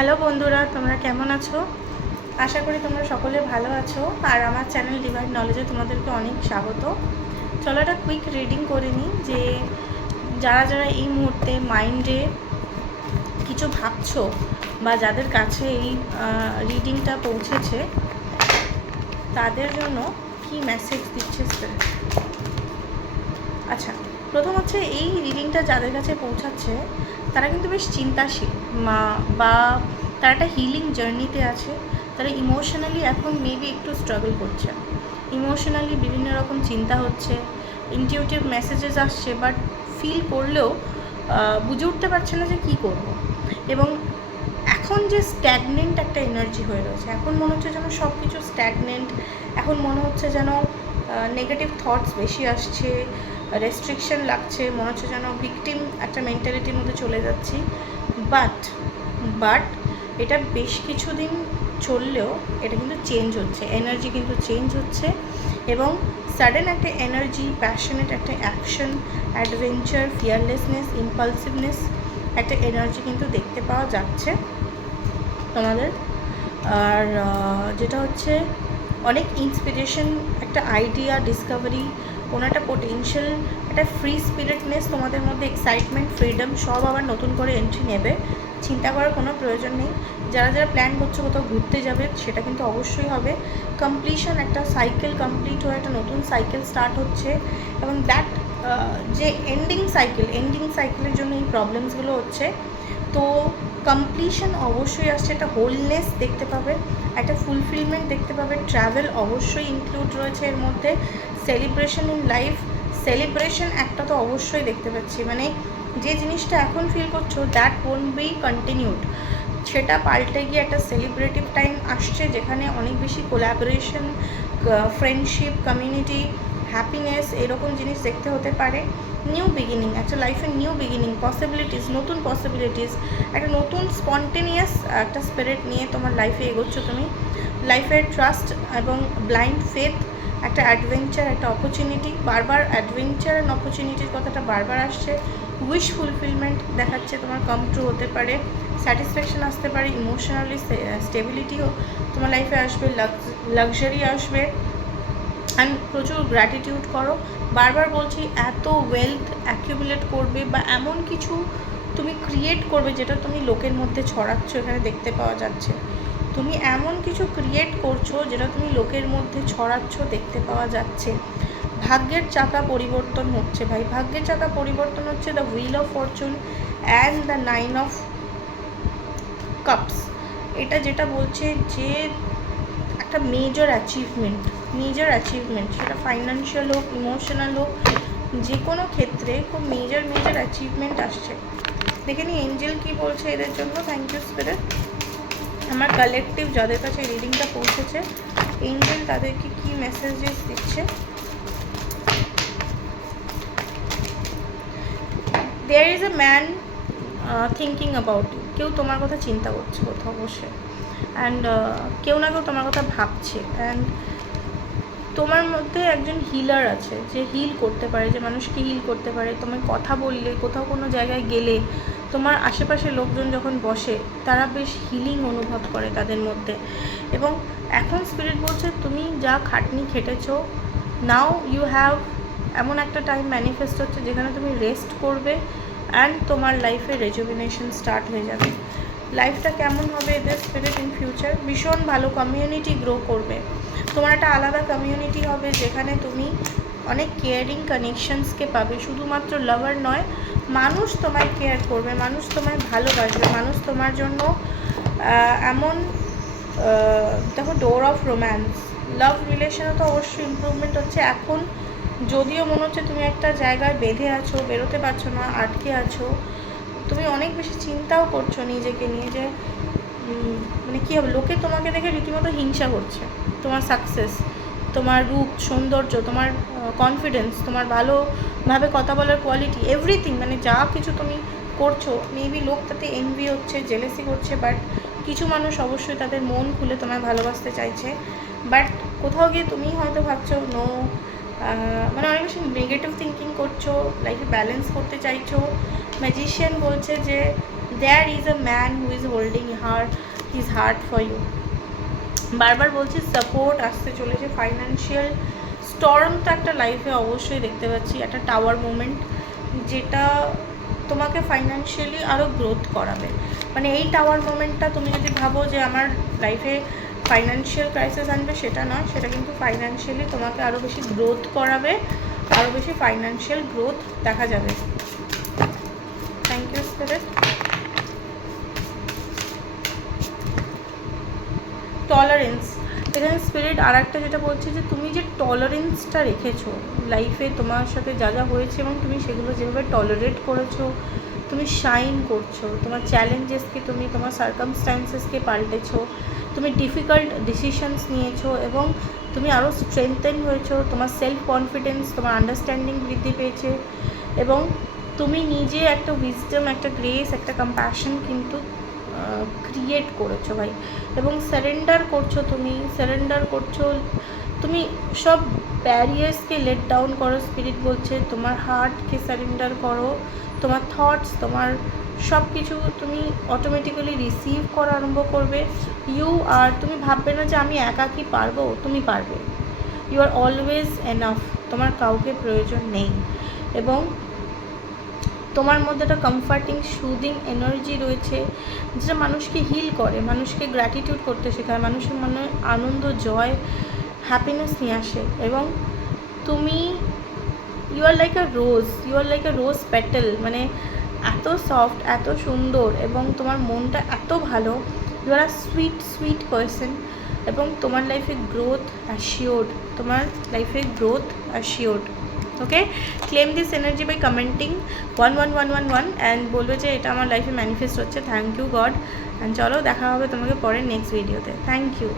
Hello বন্ধুরা, তোমরা কেমন আছো? আশা করি তোমরা সকলে ভালো আছো। আর আমার চ্যানেল ডিভাইন নলেজে তোমাদেরকে অনেক স্বাগত। চলো একটা কুইক রিডিং করে নিই, যে যারা যারা এই মুহূর্তে মাইন্ডে কিছু ভাবছো বা যাদের কাছে এই রিডিংটা পৌঁছেছে, তাদের জন্য কি মেসেজ দিচ্ছে স্পিরিট। আচ্ছা, প্রথম হচ্ছে এই রিডিংটা যাদের কাছে পৌঁছাচ্ছে তারা কিন্তু বেশ চিন্তাশীল, বা তারা একটা হিলিং জার্নিতে আছে। তারা ইমোশনালি এখন মেবি একটু স্ট্রাগল করছে। ইমোশনালি বিভিন্ন রকম চিন্তা হচ্ছে, ইনটিউটিভ মেসেজেস আসছে, বাট ফিল করলেও বুঝে উঠতে পারছে না যে কী করব। এবং এখন যে স্ট্যাগনেন্ট একটা এনার্জি হয়ে রয়েছে, এখন মনে হচ্ছে যেন সব কিছু স্ট্যাগনেন্ট। এখন মনে হচ্ছে যেন নেগেটিভ থটস বেশি আসছে, রেস্ট্রিকশন লাগছে, মনে হচ্ছে যেন ভিকটিম একটা মেন্টালিটির মধ্যে চলে যাচ্ছি। বাট এটা বেশ কিছুদিন চললেও এটা কিন্তু চেঞ্জ হচ্ছে, এনার্জি কিন্তু চেঞ্জ হচ্ছে। এবং সাডেন একটা এনার্জি, প্যাশনেট একটা অ্যাকশন, অ্যাডভেঞ্চার, ফিয়ারলেসনেস, ইম্পালসিভনেস একটা এনার্জি কিন্তু দেখতে পাওয়া যাচ্ছে তোমাদের। আর যেটা হচ্ছে অনেক ইন্সপিরেশন, একটা আইডিয়া, ডিসকাভারি, কোনো একটা পোটেনশিয়াল, একটা ফ্রি স্পিরিটনেস তোমাদের মধ্যে, এক্সাইটমেন্ট, ফ্রিডম সব আবার নতুন করে এন্ট্রি নেবে। চিন্তা করার কোনো প্রয়োজন নেই। যারা যারা প্ল্যান করছে কোথাও ঘুরতে যাবে, সেটা কিন্তু অবশ্যই হবে। কমপ্লিশন, একটা সাইকেল কমপ্লিট হয়ে একটা নতুন সাইকেল স্টার্ট হচ্ছে। এবং দ্যাট যে এন্ডিং সাইকেলের জন্য এই প্রবলেমসগুলো হচ্ছে। তো কমপ্লিশন অবশ্যই আসছে, একটা হোলনেস দেখতে পাবে, একটা ফুলফিলমেন্ট দেখতে পাবে। ট্রাভেল অবশ্যই ইনক্লুড রয়েছে এর মধ্যে। সেলিব্রেশন ইন লাইফ, সেলিব্রেশন একটা তো অবশ্যই দেখতে পাচ্ছি। মানে যে জিনিসটা এখন ফিল করছো, দ্যাট ওন্ট বি কন্টিনিউড, সেটা পাল্টে গিয়ে একটা সেলিব্রেটিভ টাইম আসছে, যেখানে অনেক বেশি কোলাবোরেশন, ফ্রেন্ডশিপ, কমিউনিটি, হ্যাপিনেস, এরকম জিনিস দেখতে হতে পারে। নিউ বিগিনিং, একটা লাইফের নিউ বিগিনিং, পসিবিলিটিস, নতুন পসিবিলিটিস, একটা নতুন স্পন্টেনিয়াস একটা স্পিরিট নিয়ে তোমার লাইফে এগোচ্ছ তুমি। লাইফের ট্রাস্ট এবং ব্লাইন্ড ফেথ, একটা অ্যাডভেঞ্চার, একটা অপরচুনিটি, বারবার অ্যাডভেঞ্চার অ্যান্ড অপরচুনিটির কথাটা বারবার আসছে। উইশ ফুলফিলমেন্ট দেখাচ্ছে তোমার, কাম ট্রু হতে পারে, স্যাটিসফ্যাকশন আসতে পারে, ইমোশনালি স্টেবিলিটিও তোমার লাইফে আসবে, লাক্সারি আসবে। অ্যান্ড প্রচুর গ্র্যাটিটিউড করো। বারবার বলছি, এত ওয়েলথ অ্যাকিউমুলেট করবে বা এমন কিছু তুমি ক্রিয়েট করবে যেটা তুমি লোকের মধ্যে ছড়াচ্ছ, এখানে দেখতে পাওয়া যাচ্ছে। তুমি এমন কিছু ক্রিয়েট করছো যেটা তুমি লোকের মধ্যে ছড়াচ্ছ, দেখতে পাওয়া যাচ্ছে। ভাগ্যের চাকা পরিবর্তন হচ্ছে ভাই, ভাগ্যের চাকা পরিবর্তন হচ্ছে। The wheel of Fortune and the 9 of cups, এটা যেটা বলছে যে একটা মেজর অ্যাচিভমেন্ট, সেটা ফাইন্যান্সিয়াল হোক, ইমোশনাল হোক, যে কোনো ক্ষেত্রে খুব মেজর অ্যাচিভমেন্ট আসছে। দেখে নি এঞ্জেল কী বলছে এদের জন্য। Thank you spirit. আমার কালেকটিভ যাদের কাছে রিডিংটা পৌঁছেছে, এঞ্জেল তাদেরকে কী মেসেজেস দিচ্ছে। There is a man thinking about you, কেউ তোমার কথা চিন্তা করছে কোথাও বসে। অ্যান্ড কেউ না কেউ তোমার কথা ভাবছে। অ্যান্ড তোমার মধ্যে একজন হিলার আছে, যে হিল করতে পারে, যে মানুষকে হিল করতে পারে। তোমার কথা বললে, কোথাও কোনো জায়গায় গেলে, তোমার আশেপাশে লোকজন যখন বসে, তারা বেশ হিলিং অনুভব করে তাদের মধ্যে। এবং এখন স্পিরিট বলছে, তুমি যা খাটনি খেটেছো, নাও ইউ হ্যাভ, এমন একটা টাইম ম্যানিফেস্ট হচ্ছে যেখানে তুমি রেস্ট করবে অ্যান্ড তোমার লাইফে রেজুভিনেশন স্টার্ট হয়ে যাবে। লাইফটা কেমন হবে এদের স্পিরিট ইন ফিউচার? ভীষণ ভালো, কমিউনিটি গ্রো করবে। তোমার একটা আলাদা কমিউনিটি হবে, যেখানে তুমি অনেক কেয়ারিং কানেকশনসকে পাবে। শুধুমাত্র লাভার নয়, মানুষ তোমায় কেয়ার করবে, মানুষ তোমায় ভালোবাসবে, মানুষ তোমার জন্য এমন দেখো, ডোর অফ রোম্যান্স, লাভ রিলেশনে তো অবশ্যই ইমপ্রুভমেন্ট হচ্ছে। এখন যদিও মনে হচ্ছে তুমি একটা জায়গায় বেঁধে আছো, বেরোতে পারছো না, আটকে আছো, তুমি অনেক বেশি চিন্তাও করছো নিজেকে নিয়ে, যে মানে কী হবে, লোকে তোমাকে দেখে রীতিমতো হিংসা করছে। তোমার সাকসেস, তোমার রূপ, সৌন্দর্য, তোমার কনফিডেন্স, তোমার ভালোভাবে কথা বলার কোয়ালিটি, এভরিথিং, মানে যা কিছু তুমি করছো, মেবি লোক তাতে এনভি হচ্ছে, জেলেসি করছে। বাট কিছু মানুষ অবশ্যই তাদের মন খুলে তোমায় ভালোবাসতে চাইছে। বাট কোথাও গিয়ে তুমি হয়তো ভাবছো নো, মানে অনেক বেশি নেগেটিভ থিঙ্কিং করছো, লাইফে ব্যালেন্স করতে চাইছো। ম্যাজিশিয়ান বলছে যে there is a man who is holding his heart for you. বারবার বলছি সাপোর্ট আসতে চলেছে, ফাইন্যান্সিয়াল স্টর্ম তো একটা লাইফে অবশ্যই দেখতে পাচ্ছি, একটা টাওয়ার মোমেন্ট যেটা তোমাকে ফাইন্যান্সিয়ালি আরও গ্রোথ করাবে। মানে এই টাওয়ার মোমেন্টটা তুমি যদি ভাবো যে আমার লাইফে ফাইন্যান্সিয়াল ক্রাইসিস আনবে, সেটা নয়, সেটা কিন্তু ফাইন্যান্সিয়ালি তোমাকে আরও বেশি গ্রোথ করাবে, আরও বেশি ফাইন্যান্সিয়াল গ্রোথ দেখা যাবে। Thank you spirit. টলারেন্স, এখানে স্পিরিট আর একটা যেটা বলছে যে তুমি যে টলারেন্সটা রেখেছো লাইফে, তোমার সাথে যা যা হয়েছে এবং তুমি সেগুলো যেভাবে টলারেট করেছো, তুমি শাইন করছো, তোমার চ্যালেঞ্জেসকে তুমি, তোমার সার্কামস্ট্যান্সেসকে পাল্টেছো, তুমি ডিফিকাল্ট ডিসিশনস নিয়েছো এবং তুমি আরও স্ট্রেংথেন হয়েছো, তোমার সেলফ কনফিডেন্স, তোমার আন্ডারস্ট্যান্ডিং বৃদ্ধি পেয়েছে এবং তুমি নিজে একটা উইজডম, একটা গ্রেস, একটা কম্প্যাশন কিন্তু ক্রিয়েট করেছো ভাই। এবং সারেন্ডার করছো, তুমি সারেন্ডার করছো, তুমি সব ব্যারিয়ার্সকে লেট ডাউন করো। স্পিরিট বলছে তোমার হার্টকে সারেন্ডার করো, তোমার থটস, তোমার সব কিছু তুমি অটোমেটিক্যালি রিসিভ করা আরম্ভ করবে। তুমি ভাববে না যে আমি একা কি পারবো, তুমি পারবে। ইউ আর অলওয়েজ এনাফ, তোমার কাউকে প্রয়োজন নেই। এবং তোমার মধ্যে একটা কমফর্টিং সুদিং এনার্জি রয়েছে যেটা মানুষকে হিল করে, মানুষকে গ্র্যাটিটিউড করতে শেখায়, মানুষের মনে আনন্দ, জয়, হ্যাপিনেস নিয়ে আসে। এবং তুমি you are like a rose petal, মানে এত সফট, এত সুন্দর এবং তোমার মনটা এত ভালো। You are a sweet person এবং তোমার লাইফে গ্রোথ অ্যাসিওর্ড, তোমার লাইফে growth assured. Okay, claim this energy by commenting 111111 and বলবে যে এটা আমার লাইফে ম্যানিফেস্ট হচ্ছে। Thank you god. অ্যান্ড চলো দেখা হবে তোমাকে পরের নেক্সট ভিডিওতে। Thank you.